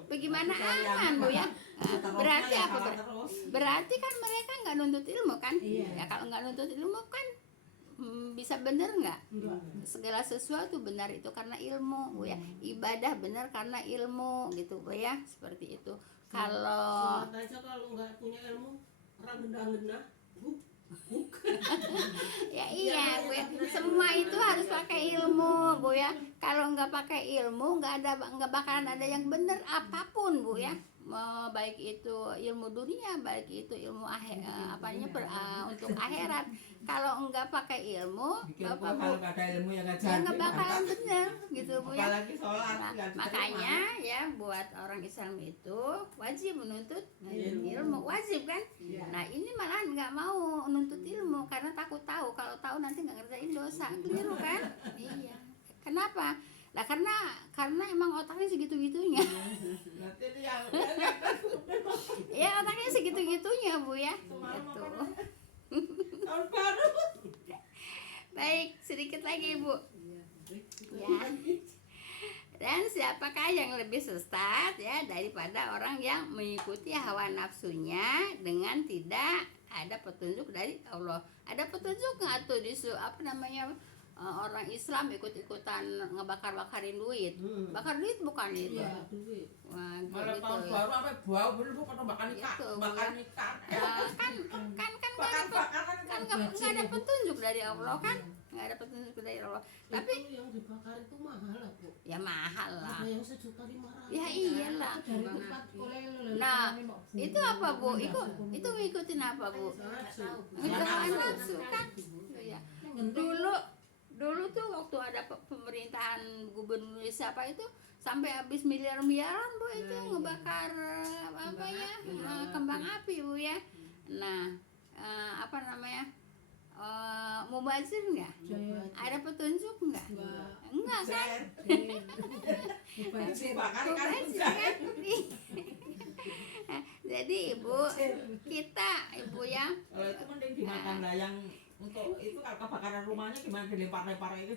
Bagaimana aman Bu ya? Berarti apa? Berarti kan mereka nggak nuntut ilmu kan? Ya kalau nggak nuntut ilmu kan bisa benar nggak? Enggak. Segala sesuatu benar itu karena ilmu, Bu ya. Ibadah benar karena ilmu gitu, Bu ya. Seperti itu. Kalau Sholat aja kalau nggak punya ilmu, orang gendah-gendah, ya iya, Bu ya. Semua itu harus pakai ilmu, Bu ya. Kalau nggak pakai ilmu, nggak bakalan ada yang benar apapun, Bu ya. Baik itu ilmu dunia, baik itu ilmu untuk akhirat. Kalau nggak pakai ilmu, Bikin Bapak Bu, kalau nggak ada ilmu ya nggak ya jadi. nggak bakalan benar gitu, Bu ya. Apalagi sholat. Nah, nggak diterima. makanya ya buat orang Islam itu wajib menuntut ilmu, wajib kan? Iya. Nah ini malah nggak mau menuntut ilmu karena takut tahu, kalau tahu nanti nggak ngerjain dosa, keliru kan? Iya. Kenapa? Nah karena emang otaknya segitu-gitunya. Berarti dia Ya otaknya segitu-gitunya, Bu ya. Gitu. tahun baru. Baik, sedikit lagi, Bu. Iya. Ya. Dan siapakah yang lebih sesat ya daripada orang yang mengikuti hawa nafsunya dengan tidak ada petunjuk dari Allah. Ada petunjuk nggak tuh orang Islam ikut-ikutan ngebakar-bakarin duit? Bakar duit bukan itu? Iya, duit. Wah, Malah gitu tahun ya. baru sampai bau bener bu pada makan ikan, Gitu, makan Bu. ikan. Kan nggak ada petunjuk dari Allah kan? Nggak ada petunjuk dari Allah. Tapi Itu yang dibakar itu mahal lah, Bu. ya mahal lah. Ada yang 1.500.000. Ya iyalah. Dari tempat Nah, itu apa, Bu? Itu ngikutin apa, Bu? Ngikutin nafsu kan? Iya. Dulu tuh waktu ada pemerintahan gubernur siapa itu sampai habis miliaran Bu itu ngebakar kembang api, Bu ya. Nah, mubazir nggak? Ada petunjuk nggak? Enggak kan? Bakar ikan Mubazir kan? Jadi Ibu ya, Kalau itu mending dimakan lah yang untuk itu kalau kebakaran rumahnya gimana dilempar-lempar itu.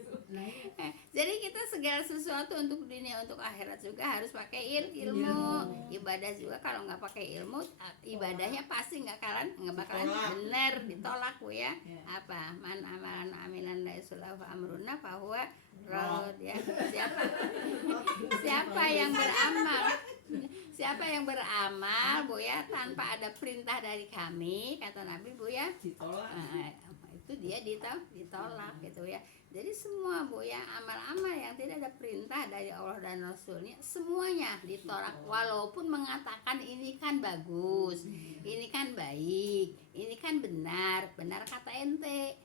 jadi kita segala sesuatu untuk dunia untuk akhirat juga harus pakai ilmu. Ibadah juga kalau nggak pakai ilmu, ibadahnya pasti nggak bakalan Ditolak. benar, ditolak, Bu ya. Ya. Apa man amalan amilan laisulahu amruna fahuwa raud ya. Siapa yang beramal Bu ya tanpa ada perintah dari kami, kata Nabi, Bu ya, Ditolak. itu dia ditolak gitu ya. Jadi semua, Bu ya, amal-amal yang tidak ada perintah dari Allah dan Rasulnya semuanya ditolak, walaupun mengatakan ini kan bagus, ini kan baik, ini kan benar kata ente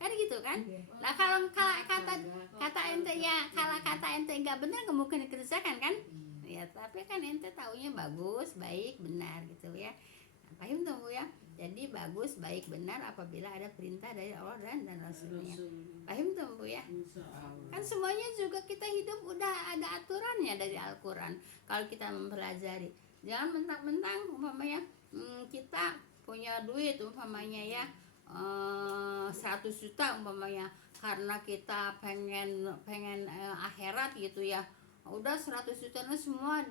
kan gitu kan. Nah kalau kata ente nggak benar nggak mungkin dikerjakan kan ya, tapi kan ente taunya bagus, baik, benar gitu ya. Paham tuh, Bu ya. Jadi bagus, baik, benar apabila ada perintah dari Allah dan Rasulnya. Paham tuh, Bu ya. Kan semuanya juga kita hidup udah ada aturannya dari Al-Quran. Kalau kita mempelajari, jangan mentang-mentang umpamanya kita punya duit umpamanya ya 100 juta umpamanya, karena kita pengen akhirat gitu ya. Udah 100 jutanya semua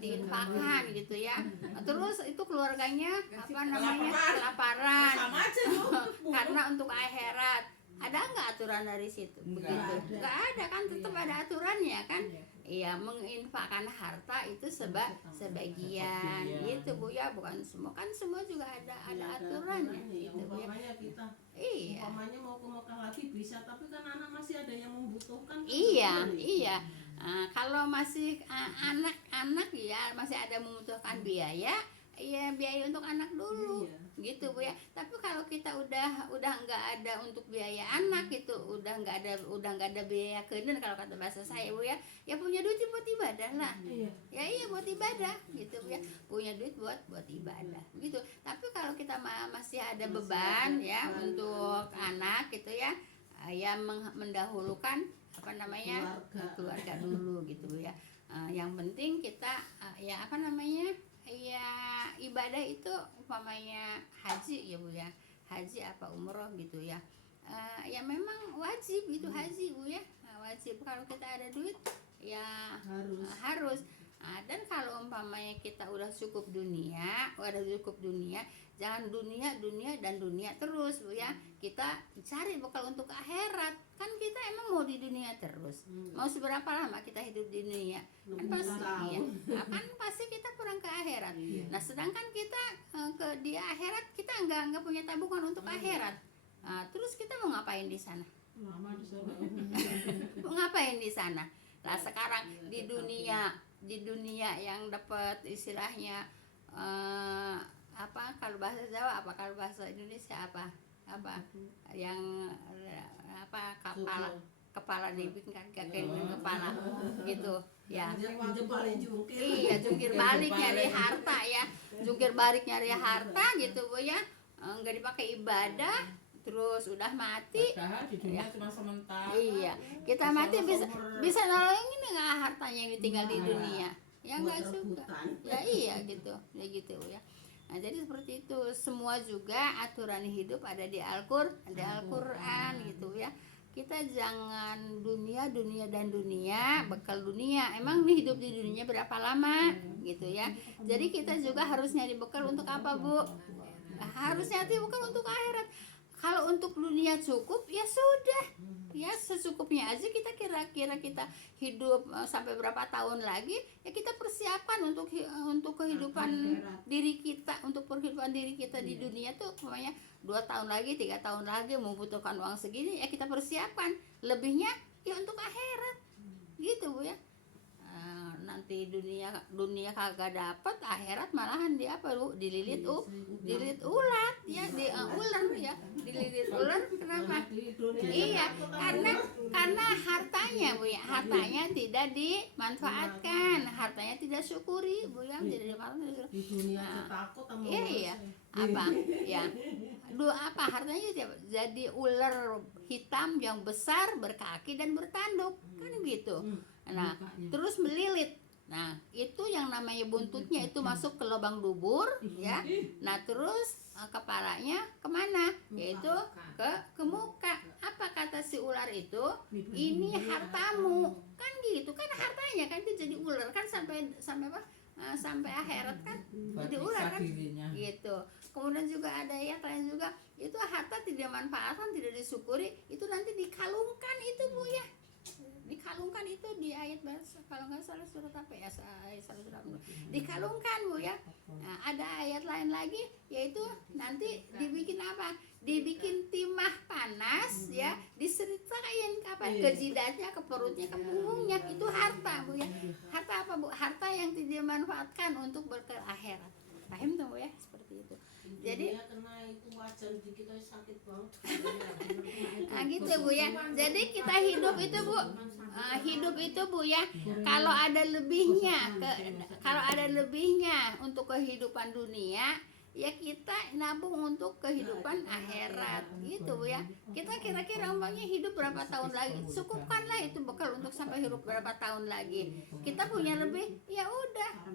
diinfakkan gitu ya. Terus itu keluarganya kelaparan Sama aja tuh. karena untuk akhirat. Ada nggak aturan dari situ? Begitu. Nggak ada kan, tetap ada aturannya kan. Iya, menginfakkan harta itu sebagian gitu, Bu ya, bukan semua. Kan semua juga ada aturannya gitu, Bu ya. Umpamanya kita Iya. umpamanya mau ke Mekah lagi bisa, tapi kan anak masih ada yang membutuhkan kan Iya, begitu. iya. Kalau masih anak-anak ya masih ada membutuhkan biaya, ya biaya untuk anak dulu, gitu, Bu ya. Tapi kalau kita udah nggak ada untuk biaya anak itu, udah nggak ada biaya kenen kalau kata bahasa saya, Bu ya. Ya punya duit buat ibadah lah. Iya. Ya iya buat ibadah, gitu, Bu ya. Punya duit buat ibadah, gitu. Tapi kalau kita masih ada beban ya untuk anak gitu ya, ya mendahulukan keluarga dulu gitu, Bu ya. Yang penting kita ya ibadah itu umpamanya haji ya, Bu ya, haji apa umroh gitu ya, ya memang wajib itu haji, Bu ya. Wajib kalau kita ada duit ya harus. Dan kalau umpamanya kita udah cukup dunia, jangan dunia terus Bu ya. Kita cari bekal untuk akhirat. Kan kita emang mau di dunia terus. Mau seberapa lama kita hidup di dunia? Kan pasti ya. Kan pasti kita pulang ke akhirat. Nah, sedangkan kita di akhirat kita nggak punya tabungan untuk akhirat. Terus kita mau ngapain di sana? Lama di sana. Mau ngapain di sana? Nah, sekarang di dunia yang dapat istilahnya kalau bahasa Jawa kalau bahasa Indonesia apa yang kepala dipingkan kaki kepala gitu ya. Iya, jungkir balik nyari harta ya, jungkir balik nyari harta gitu Bu ya, nggak dipakai ibadah. Terus udah mati di dunia cuma sementara. Iya, kita mati bisa nolongin nggak hartanya yang ditinggal di dunia? Ya nggak suka. Ya iya gitu ya. Nah, jadi seperti itu. Semua juga aturan hidup ada di Al-Qur'an gitu ya. Kita jangan dunia, bekal dunia. Emang nih hidup di dunia berapa lama gitu ya. Jadi kita juga harus nyari bekal untuk apa Bu? Harus nyari bekal untuk akhirat. Kalau untuk dunia cukup ya sudah, ya secukupnya aja. Kita kira-kira kita hidup sampai berapa tahun lagi, ya kita persiapkan untuk kehidupan diri kita, untuk perhidupan diri kita di dunia tuh pokoknya 2 tahun lagi, 3 tahun lagi membutuhkan uang segini, ya kita persiapkan. Lebihnya ya untuk akhirat gitu Bu ya. Nanti dunia kagak dapat, akhirat malahan di apa Bu? Dililit ulat ya, ular ya, dililit ular. Kenapa? Iya, karena hartanya Bu ya, hartanya tidak dimanfaatkan, hartanya tidak syukuri Bu ya, tidak dimanfaatkan. Di dunia takut sama iya apa ya, hartanya jadi ular hitam yang besar, berkaki dan bertanduk kan gitu. Nah, terus melilit. Nah, itu yang namanya buntutnya itu masuk ke lubang dubur ya. Nah, terus kepalanya kemana? Yaitu ke muka. Apa kata si ular itu? Ini hartamu. Kan gitu. Kan hartanya kan itu jadi ular kan sampai apa? Sampai akhirat kan jadi ular kan gitu. Kemudian juga ada ayat lain juga, itu harta tidak manfaatkan, tidak disyukuri, itu nanti dikalungkan itu Bu ya. Dikalungkan itu di ayat kalau nggak salah surat apa ya, ayat surat dikalungkan Bu ya. Nah, ada ayat lain lagi yaitu nanti dibikin apa? Dibikin timah panas ya, disertain ke jidatnya, ke perutnya, ke punggungnya. Itu harta Bu ya. Harta apa Bu? Harta yang tidak dimanfaatkan untuk berkah akhirat. Paham tuh Bu ya, seperti itu. Jadi kena itu wajan kita sakit banget. Nah gitu Bu ya. Jadi kita hidup itu Bu ya. Kalau ada lebihnya untuk kehidupan dunia, ya kita nabung untuk kehidupan akhirat gitu Bu ya. Kita kira-kira umpamanya hidup berapa tahun lagi, cukupkanlah itu bekal untuk sampai hidup berapa tahun lagi. Kita punya lebih, ya udah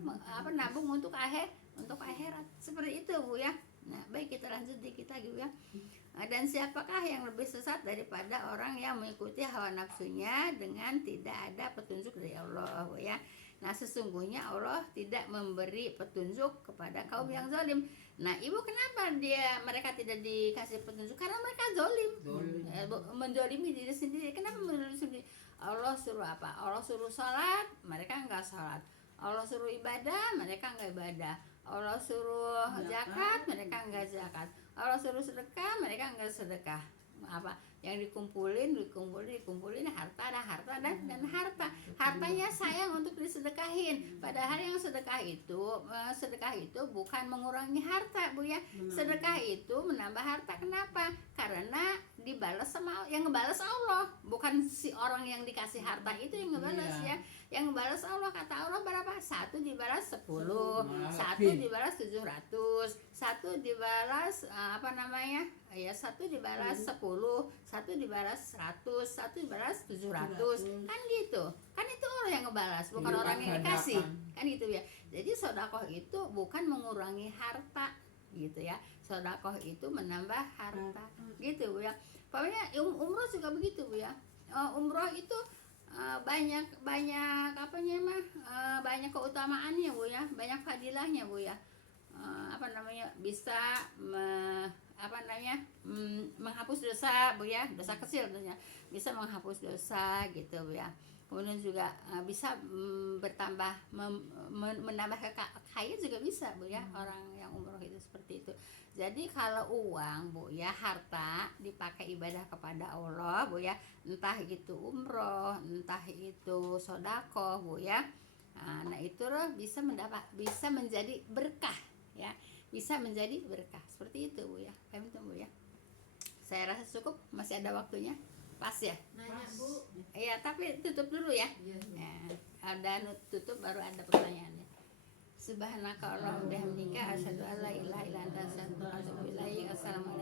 nabung untuk akhirat. Seperti itu Bu ya. Nah, baik, kita lanjut dikit lagi Bu ya. Dan siapakah yang lebih sesat daripada orang yang mengikuti hawa nafsunya dengan tidak ada petunjuk dari Allah Bu ya. Nah, sesungguhnya Allah tidak memberi petunjuk kepada kaum yang zalim. Nah, Ibu kenapa mereka tidak dikasih petunjuk? Karena mereka zalim. Menzalimi diri sendiri. Kenapa menzalimi sendiri? Allah suruh apa? Allah suruh sholat, mereka enggak sholat. Allah suruh ibadah, mereka enggak ibadah. Allah suruh zakat, mereka enggak zakat. Allah suruh sedekah, mereka enggak sedekah. Apa yang dikumpulin harta dan harta. Hartanya sayang untuk disedekahin. Padahal yang sedekah itu bukan mengurangi harta Bu ya. Sedekah itu menambah harta. Kenapa? Karena dibalas sama yang ngebalas Allah, bukan si orang yang dikasih harta itu yang ngebalas ya. Yang ngebalas Allah, kata Allah berapa? 1 dibalas 10, 1 dibalas 700, 1 dibalas 1 dibalas 10, 1 dibalas 100, 1 dibalas 700. Kan gitu. Kan itu orang yang ngebalas, bukan orang yang dikasih. Kan gitu ya. Jadi sedekah itu bukan mengurangi harta gitu ya. Sedekah itu menambah harta gitu Bu ya. Pokoknya umroh juga begitu Bu ya. Umroh itu banyak apanya mah, banyak keutamaannya Bu ya, banyak fadilahnya Bu ya. Bisa menghapus dosa Bu ya, dosa kecil tentunya bisa menghapus dosa gitu Bu ya. Kemudian juga bisa bertambah menambah kaya juga bisa Bu ya, orang yang umroh itu seperti itu. Jadi kalau uang Bu ya, harta dipakai ibadah kepada Allah Bu ya, entah itu umroh, entah itu sodako Bu ya. Nah itu loh bisa menjadi berkah ya, bisa menjadi berkah seperti itu Bu ya. Paham Bu ya? Saya rasa cukup, masih ada waktunya, pas ya. Nanya Bu. Iya, tapi tutup dulu ya. Iya. Ada tutup baru ada pertanyaannya. Subhanaka Allahumma wa bihamdika asyhadu an la ilaha illa anta astaghfiruka wa atubu ilaik. Assalamualaikum.